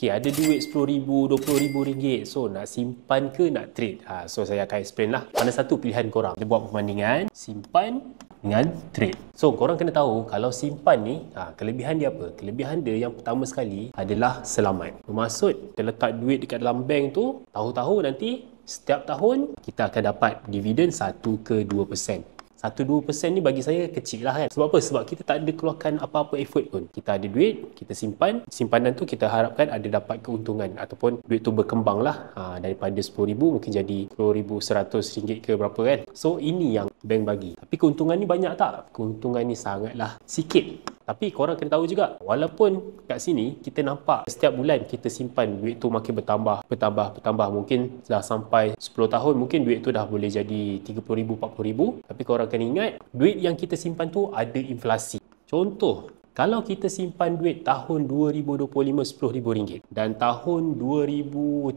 Okay, ada duit RM10,000, RM20,000. So, nak simpan ke nak trade? So, saya akan explain lah. Mana satu pilihan korang? Kita buat perbandingan simpan dengan trade. So, korang kena tahu kalau simpan ni, kelebihan dia apa? Kelebihan dia yang pertama sekali adalah selamat. Bermaksud, kita letak duit dekat dalam bank tu, tahu-tahu nanti setiap tahun kita akan dapat dividen 1 ke 2%. 1-2% ni bagi saya kecil lah kan. Sebab apa? Sebab kita tak ada keluarkan apa-apa effort pun. Kita ada duit, kita simpan. Simpanan tu kita harapkan ada dapat keuntungan ataupun duit tu berkembang lah. Daripada RM10,000 mungkin jadi RM10,100 ke berapa kan. So ini yang bank bagi. Tapi keuntungan ni banyak tak? Keuntungan ni sangatlah sikit. Tapi korang kena tahu juga, walaupun kat sini kita nampak setiap bulan kita simpan duit tu makin bertambah. Mungkin dah sampai 10 tahun, mungkin duit tu dah boleh jadi RM30,000, RM40,000. Tapi korang kena ingat, duit yang kita simpan tu ada inflasi. Contoh, kalau kita simpan duit tahun 2025 RM10,000 dan tahun 2030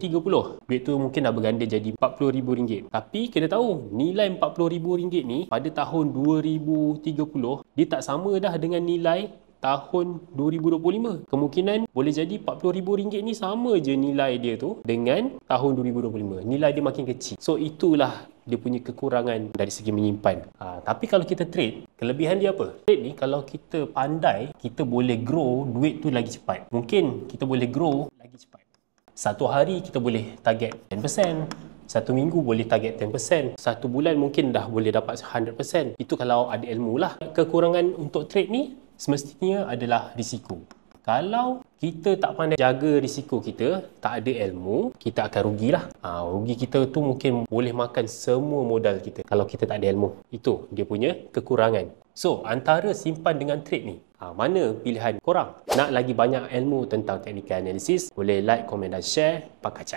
duit tu mungkin dah berganda jadi RM40,000. Tapi kena tahu nilai RM40,000 ni pada tahun 2030 dia tak sama dah dengan nilai tahun 2025. Kemungkinan boleh jadi RM40,000 ni sama je nilai dia tu dengan tahun 2025. Nilai dia makin kecil. So itulah dia punya kekurangan dari segi menyimpan. Tapi kalau kita trade, kelebihan dia apa? Trade ni kalau kita pandai, kita boleh grow duit tu lagi cepat. Mungkin kita boleh grow lagi cepat. Satu hari kita boleh target 10%. Satu minggu boleh target 10%. Satu bulan mungkin dah boleh dapat 100%. Itu kalau ada ilmu lah. Kekurangan untuk trade ni semestinya adalah risiko. Kalau kita tak pandai jaga risiko kita, tak ada ilmu, kita akan rugilah. Rugi kita tu mungkin boleh makan semua modal kita kalau kita tak ada ilmu. Itu dia punya kekurangan. So, antara simpan dengan trade ni, mana pilihan korang? Nak lagi banyak ilmu tentang technical analysis, boleh like, komen dan share. Pakai cat.